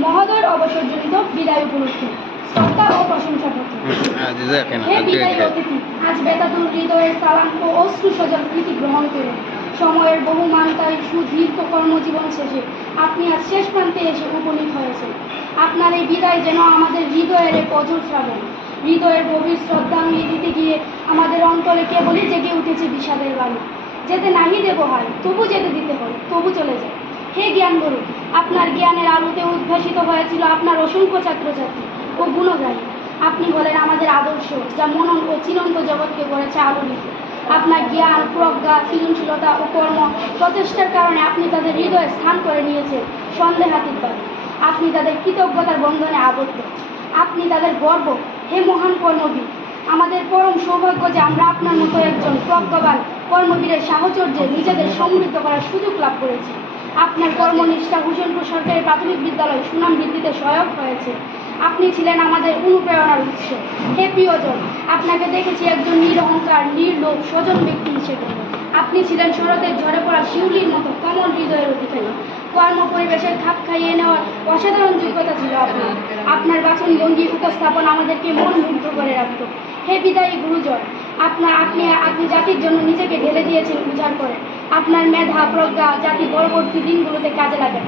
মহোদয়ের অবসরজনিত বিদায় উপলক্ষে শ্রদ্ধা ও প্রশংসা পত্র হে বিদায়ী অতিথি আজ বেতাতুর হৃদয়ের সালাম ও অশ্রু সজল প্রীতি গ্রহণ করে সময়ের বহুমানতায় সুদীর্ঘ কর্মজীবন শেষে আপনি আজ শেষ প্রান্তে এসে উপনীত হয়েছেন। আপনার এই বিদায় যেন আমাদের হৃদয়ের এক অজর শ্রাবণ। হৃদয়ের গভীর শ্রদ্ধা নিয়ে দিতে গিয়ে আমাদের অন্তরে কেবলই জেগে উঠেছে বিষাদের বাণী। যেতে নাহি দেবো হয় তবু যেতে দিতে হয় তবু চলে যায়। হে জ্ঞান গুরু আপনার জ্ঞানের আলোতে উদ্ভাসিত হয়েছিল আপনার অসংখ্য ছাত্রছাত্রী ও গুণগ্রাহী আপনি বলেন আমাদের আদর্শ, যা মনন ও চিরন্ত জগৎকে করেছে আলোড়িত আপনার জ্ঞান, প্রজ্ঞা, সৃজনশীলতা ও কর্ম প্রচেষ্টার কারণে আপনি তাদের হৃদয়ে স্থান করে নিয়েছেন সন্দেহাতীত পারে আপনি তাদের কৃতজ্ঞতার বন্ধনে আবদ্ধ। আপনি তাদের গর্ব, হে মহান কর্মবীর আমাদের পরম সৌভাগ্য যে আমরা আপনার মতো একজন প্রজ্ঞাবান কর্মবীরের সাহচর্যে নিজেদের সমৃদ্ধ করার সুযোগ লাভ করেছি। আপনার কর্মনিষ্ঠা হুসেনপুর সরকারি প্রাথমিক বিদ্যালয় সুনাম বৃদ্ধিতে সহায়ক হয়েছে। আপনি ছিলেন আমাদের অনুপ্রেরণার উৎস। হে প্রিয়জন, আপনাকে দেখেছি একজন নিরহংকার, নির্লোভ স্বজন ব্যক্তি হিসেবে। আপনি ছিলেন শরতের ঝরে পড়া শিউলির মতো কমল হৃদয়ের অধিকারী। কর্ম পরিবেশের খাপ খাইয়ে নেওয়ার অসাধারণ যোগ্যতা ছিল আপনার। আপনার বাচন ভঙ্গি উপস্থাপন আমাদেরকে মন মুগ্ধ করে রাখত। হে বিদায়ী গুরুজন, আপনার আপনি আপনি জাতির জন্য নিজেকে দিয়েছেন বুঝার করে। আপনার মেধা প্রজ্ঞা জাতি পরবর্তী দিনগুলোতে কাজে লাগে